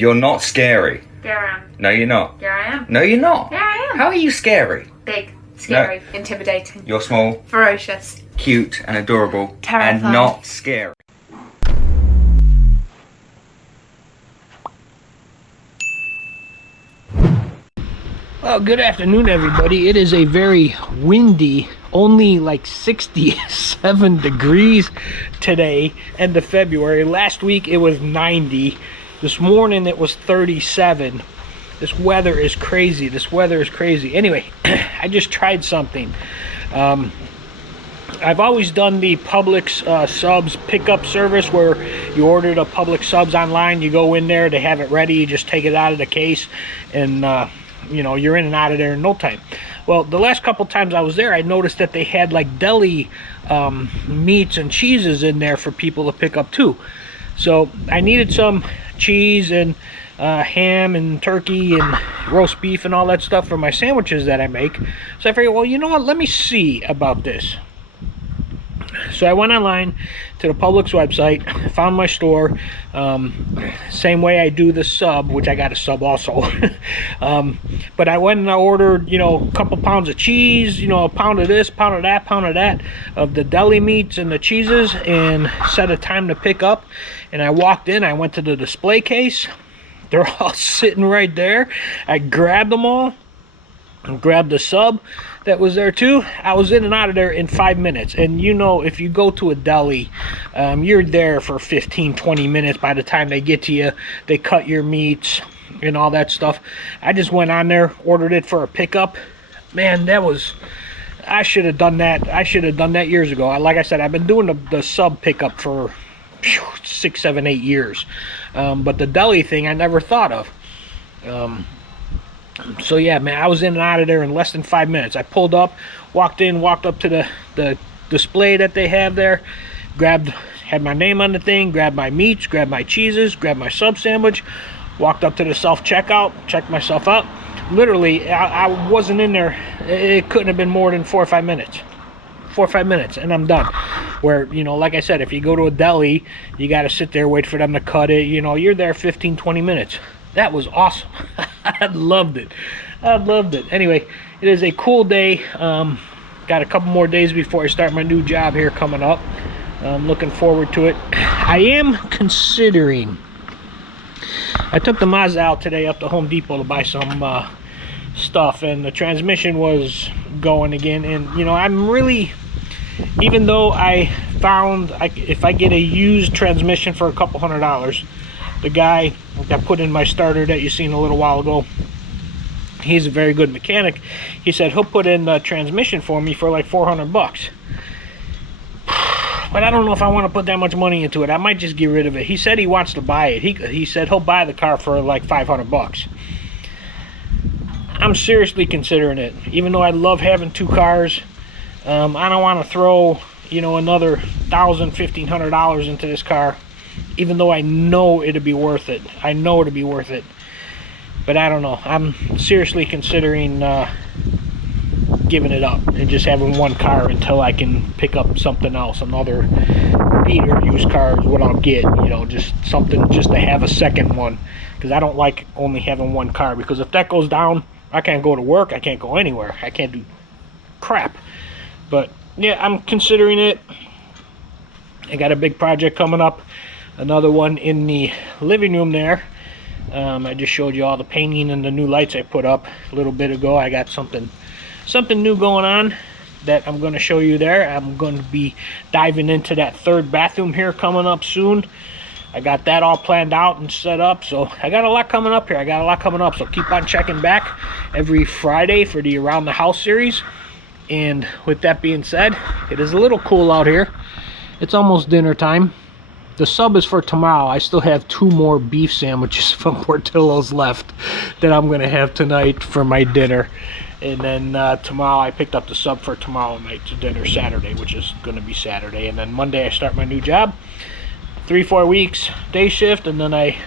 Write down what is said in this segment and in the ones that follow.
You're not scary. Yeah, I am. No, you're not. Yeah, I am. No, you're not. Yeah, I am. How are you scary? Big, scary, intimidating, You're small, ferocious, cute, and adorable, terrifying, and not scary. Well, good afternoon, everybody. It is a very windy, only like 67 degrees today, end of February. Last week it was 90. This morning it was 37. This weather is crazy. This weather is crazy. Anyway, I just tried something. I've always done the Publix subs pickup service where you order the Publix subs online. You go in there, they have it ready. You just take it out of the case and you know, you're in and out of there in no time. Well, the last couple times I was there, I noticed that they had like deli meats and cheeses in there for people to pick up too. So I needed some cheese and ham and turkey and roast beef and all that stuff for my sandwiches that I make. So I figured, well, you know what, let me see about this. So I went online to the Publix website, found my store, same way I do the sub, which I got a sub also. But I went and I ordered, you know, a couple pounds of cheese, you know, a pound of this, pound of that, of the deli meats and the cheeses, and set a time to pick up. And I walked in, I went to the display case. They're all sitting right there. I grabbed them all and grabbed the sub that was there too. I was in and out of there in 5 minutes. And you know, if you go to a deli, you're there for 15-20 minutes. By the time they get to you, they cut your meats and all that stuff. I just went on there, ordered it for a pickup. Man, that was, I should have done that. I should have done that years ago. Like I said, I've been doing the sub pickup for 6, 7, 8 years, but the deli thing I never thought of. So yeah, man, I was in and out of there in less than 5 minutes. I pulled up, walked up to the display that they have there, had my name on the thing, grabbed my meats, grabbed my cheeses, grabbed my sub sandwich, walked up to the self-checkout, checked myself out. Literally, I wasn't in there, it couldn't have been more than 4 or 5 minutes. 4 or 5 minutes and I'm done. Where, you know, like I said, if you go to a deli, you got to sit there, wait for them to cut it. You know, you're there 15-20 minutes. That was awesome. I loved it. I loved it. Anyway, it is a cool day. Got a couple more days before I start my new job here coming up. I'm looking forward to it. I am considering, I took the Mazda out today up to Home Depot to buy some stuff, and the transmission was going again. And you know, I'm really, even though I found if I get a used transmission for a couple $100, the guy that put in my starter that you seen a little while ago, he's a very good mechanic. He said he'll put in the transmission for me for like $400. But I don't know if I want to put that much money into it. I might just get rid of it. He said he wants to buy it. He said he'll buy the car for like $500. I'm seriously considering it. Even though I love having 2 cars, I don't want to throw, you know, another $1,000, $1,500 into this car. Even though I know it'll be worth it. I know it'll be worth it. But I don't know. I'm seriously considering giving it up and just having 1 car until I can pick up something else. Another beater used car is what I'll get. You know, just something just to have a second one. Because I don't like only having 1 car. Because if that goes down, I can't go to work. I can't go anywhere. I can't do crap. But yeah, I'm considering it. I got a big project coming up. Another one in the living room there. I just showed you all the painting and the new lights I put up a little bit ago. I got something new going on that I'm going to show you there. I'm going to be diving into that 3rd bathroom here coming up soon. I got that all planned out and set up. So I got a lot coming up here. So keep on checking back every Friday for the Around the House series. And with that being said, it is a little cool out here. It's almost dinner time. The sub is for tomorrow. I still have 2 more beef sandwiches from Portillo's left that I'm going to have tonight for my dinner. And then tomorrow I picked up the sub for tomorrow night's dinner, Saturday, which is going to be Saturday. And then Monday I start my new job. 3-4 weeks, day shift, and then I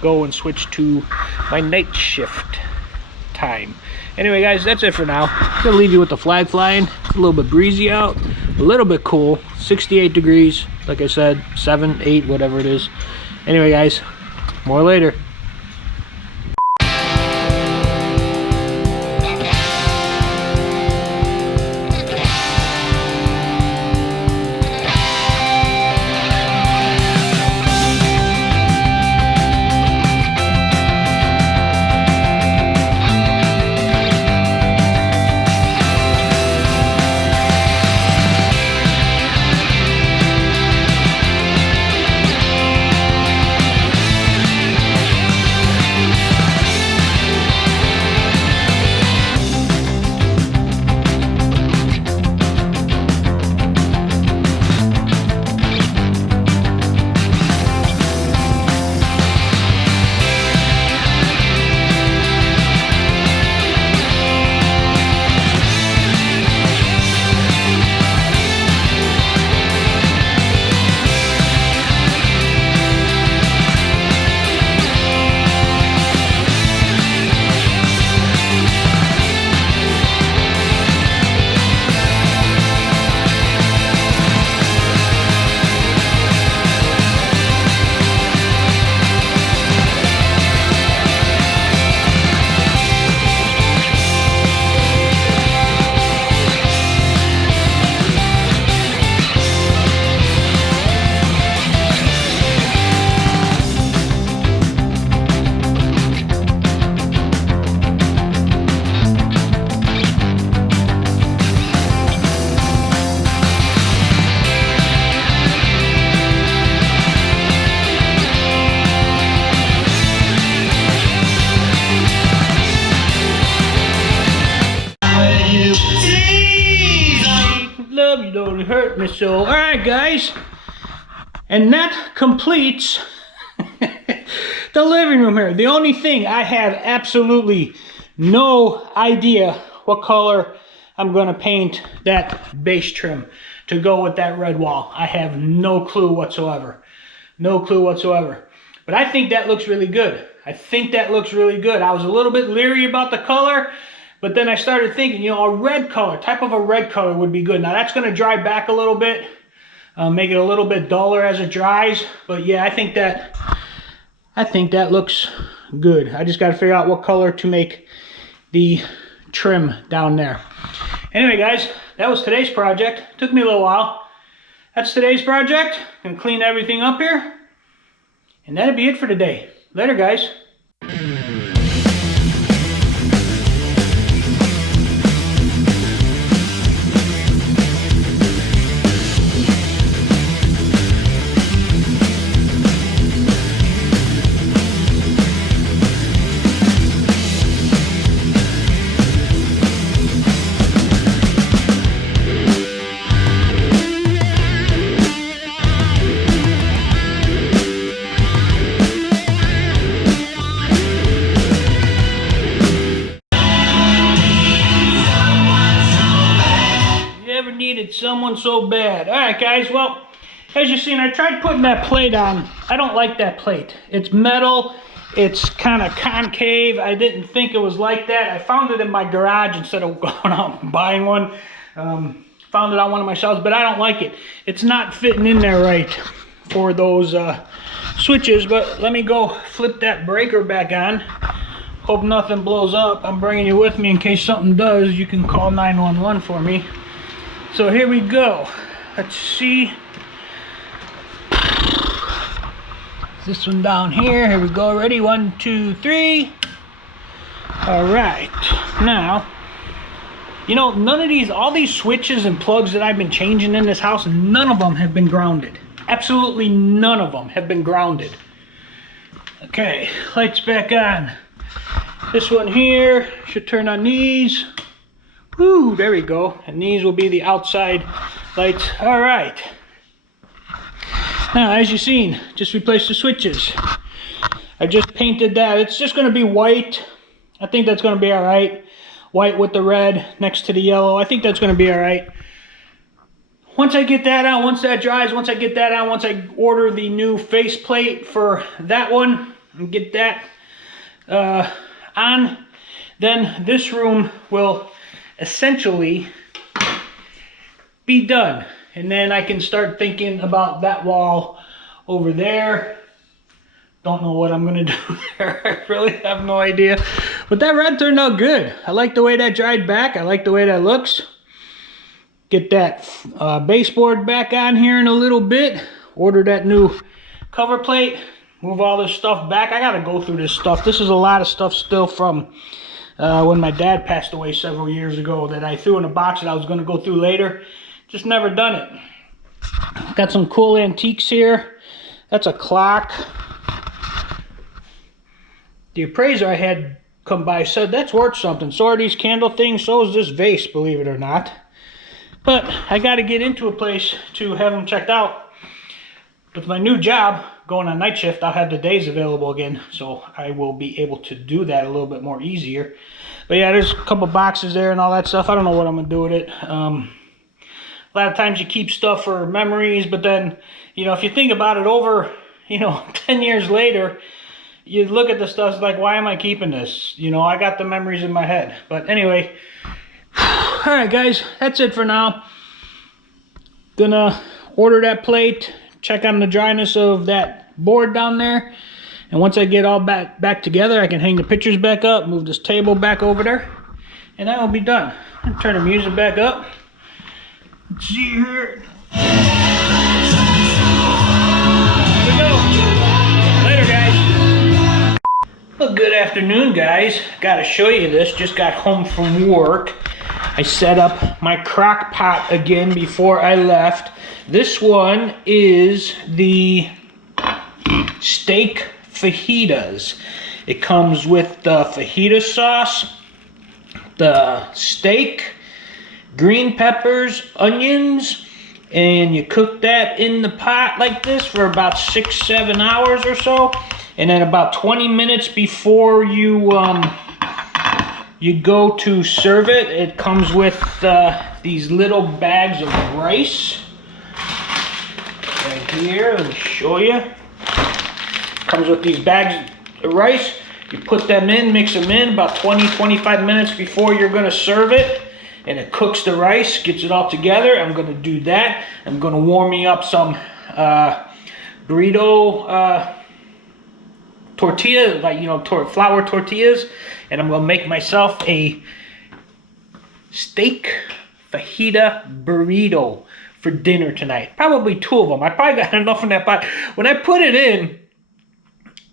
go and switch to my night shift time. Anyway, guys, that's it for now. I'm going to leave you with the flag flying. It's a little bit breezy out, a little bit cool, 68 degrees. Like I said, 7, 8, whatever it is. Anyway, guys, more later. So, all right, guys. And that completes the living room here. The only thing, I have absolutely no idea what color I'm going to paint that base trim to go with that red wall. I have no clue whatsoever. No clue whatsoever. But I think that looks really good. I think that looks really good. I was a little bit leery about the color, but then I started thinking, you know, a red color, type of a red color would be good. Now that's going to dry back a little bit, make it a little bit duller as it dries. But yeah, I think that looks good. I just got to figure out what color to make the trim down there. Anyway, guys, that was today's project. Took me a little while. That's today's project. I'm gonna clean everything up here, and that'll be it for today. Later, guys. Needed someone so bad. All right, guys, well, as you've seen, I tried putting that plate on. I don't like that plate. It's metal. It's kind of concave. I didn't think it was like that. I found it in my garage instead of going out and buying one. Found it on one of my shelves, but I don't like it. It's not fitting in there right for those switches. But let me go flip that breaker back on. Hope nothing blows up. I'm bringing you with me in case something does. You can call 911 for me. So here we go. Let's see. This one down here. Here we go. Ready? 1, 2, 3. All right. Now, you know, none of these, all these switches and plugs that I've been changing in this house, none of them have been grounded. Absolutely none of them have been grounded. Okay, lights back on. This one here should turn on these. Woo, there we go. And these will be the outside lights. All right. Now, as you've seen, just replaced the switches. I just painted that. It's just going to be white. I think that's going to be all right. White with the red next to the yellow. I think that's going to be all right. Once I get that out, once that dries, once I order the new faceplate for that one and get that on, then this room will essentially be done. And then I can start thinking about that wall over there. Don't know what I'm gonna do there. I really have no idea. But that red turned out good. I like the way that dried back. I like the way that looks. Get that baseboard back on here in a little bit. Order that new cover plate. Move all this stuff back. I gotta go through this stuff. This is a lot of stuff still from when my dad passed away several years ago that I threw in a box that I was going to go through later. Just never done it. Got some cool antiques here. That's a clock. The appraiser I had come by said that's worth something. So are these candle things. So is this vase, believe it or not. But I got to get into a place to have them checked out. With my new job, going on night shift, I'll have the days available again, so I will be able to do that a little bit more easier. But yeah, there's a couple boxes there and all that stuff. I don't know what I'm going to do with it. A lot of times you keep stuff for memories, but then, you know, if you think about it over, 10 years later, you look at the stuff, it's like, why am I keeping this? You know, I got the memories in my head. But anyway, all right, guys, that's it for now. Gonna order that plate. Check on the dryness of that board down there. And once I get all back together, I can hang the pictures back up, move this table back over there, and that will be done. I'll turn the music back up. Let's see here. Here we go. Later, guys. Well, good afternoon, guys. Gotta show you this. Just got home from work. I set up my crock pot again before I left. This one is the steak fajitas. It comes with the fajita sauce, the steak, green peppers, onions, and you cook that in the pot like this for about 6-7 hours or so, and then about 20 minutes before you go to serve it, it comes with these little bags of rice right here. Let me show you. Comes with these bags of rice. You put them in, mix them in about 20-25 minutes before you're going to serve it, and it cooks the rice, gets it all together. I'm going to do that. I'm going to warm me up some burrito tortilla, like, you know, flour tortillas, and I'm going to make myself a steak fajita burrito for dinner tonight. Probably 2 of them. I probably got enough in that pot. When I put it in,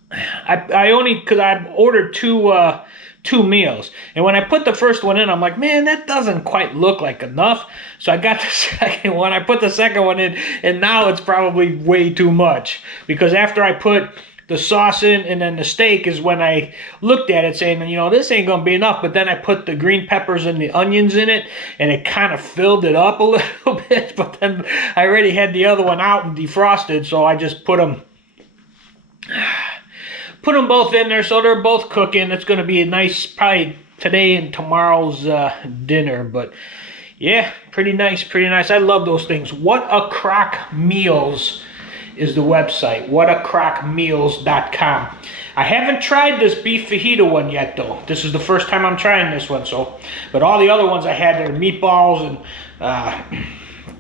I only, because I ordered two meals, and when I put the first one in, I'm like, man, that doesn't quite look like enough. So I got the second one. I put the second one in, and now it's probably way too much, because after I put the sauce in and then the steak is when I looked at it saying, you know, this ain't gonna be enough. But then I put the green peppers and the onions in it, and it kind of filled it up a little bit. But then I already had the other one out and defrosted, so I just put them both in there, so they're both cooking. It's going to be a nice, probably today and tomorrow's dinner. But yeah, pretty nice, pretty nice. I love those things. What a Crock Meals is the website. whatacrockmeals.com. I haven't tried this beef fajita one yet, though. This is the first time I'm trying this one. So, but all the other ones I had, there meatballs and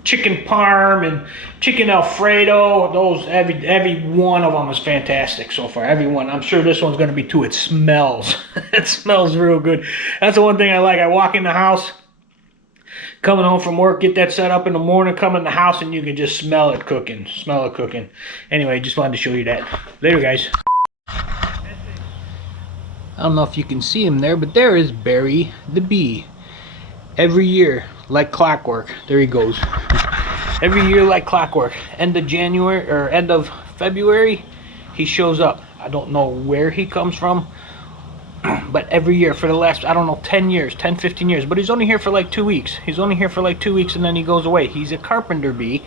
chicken parm and chicken alfredo. Those, every one of them is fantastic so far. Every one. I'm sure this one's going to be too. It smells. It smells real good. That's the one thing I like. I walk in the house, coming home from work, get that set up in the morning, come in the house, and you can just smell it cooking. Smell it cooking. Anyway, just wanted to show you that. Later, guys. I don't know if you can see him there, but there is Barry the Bee. Every year, like clockwork. There he goes. Every year, like clockwork. End of January, or end of February, he shows up. I don't know where he comes from, but every year for the last, I don't know, 10 years, 10, 15 years. But he's only here for like 2 weeks. He's only here for like 2 weeks, and then he goes away. He's a carpenter bee.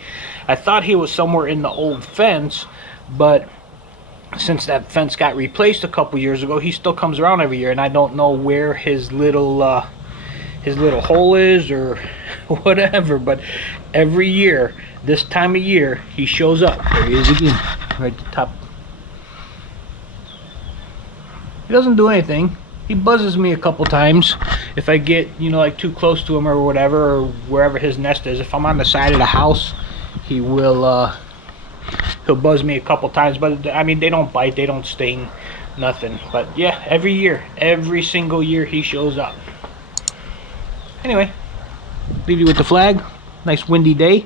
I thought he was somewhere in the old fence, but since that fence got replaced a couple years ago, he still comes around every year, and I don't know where his little hole is or whatever, but every year, this time of year, he shows up. There he is again, right at the top. He doesn't do anything. He buzzes me a couple times if I get, you know, like too close to him or whatever, or wherever his nest is. If I'm on the side of the house, he will he'll buzz me a couple times, but I mean, they don't bite, they don't sting, nothing. But yeah, every year, every single year, he shows up. Anyway, leave you with the flag. Nice windy day.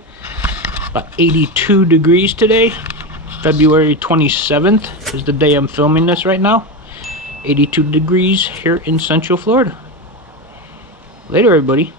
About 82 degrees today. February 27th is the day I'm filming this right now. 82 degrees here in Central Florida. Later, everybody.